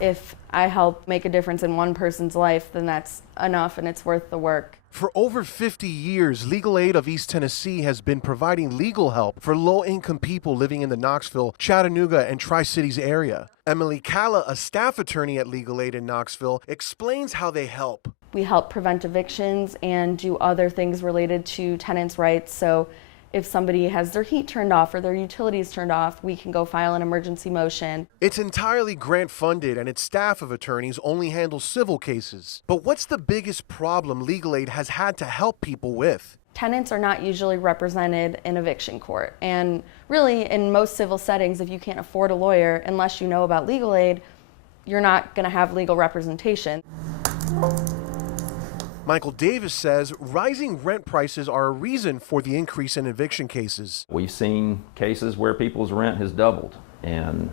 If I help make a difference in one person's life, then that's enough and it's worth the work. For over 50 years, Legal Aid of East Tennessee has been providing legal help for low-income people living in the Knoxville, Chattanooga, and Tri-Cities area. Emily Calla, a staff attorney at Legal Aid in Knoxville, explains how they help. We help prevent evictions and do other things related to tenants' rights. So if somebody has their heat turned off or their utilities turned off, we can go file an emergency motion. It's entirely grant funded and its staff of attorneys only handle civil cases. But what's the biggest problem Legal Aid has had to help people with? Tenants are not usually represented in eviction court. And really, in most civil settings, if you can't afford a lawyer, unless you know about legal aid, you're not going to have legal representation. Michael Davis says rising rent prices are a reason for the increase in eviction cases. We've seen cases where people's rent has doubled in,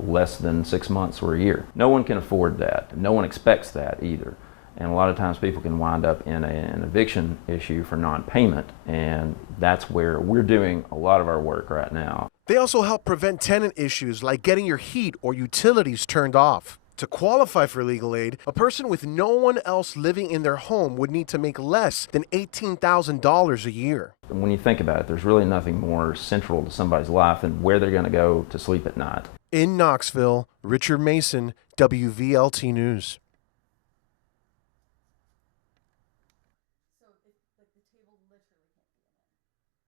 less than 6 months or a year. No one can afford that. No one expects that either. And a lot of times people can wind up in an eviction issue for non-payment, and that's where we're doing a lot of our work right now. They also help prevent tenant issues like getting your heat or utilities turned off. To qualify for legal aid, a person with no one else living in their home would need to make less than $18,000 a year. When you think about it, there's really nothing more central to somebody's life than where they're going to go to sleep at night. In Knoxville, Richard Mason, WVLT News.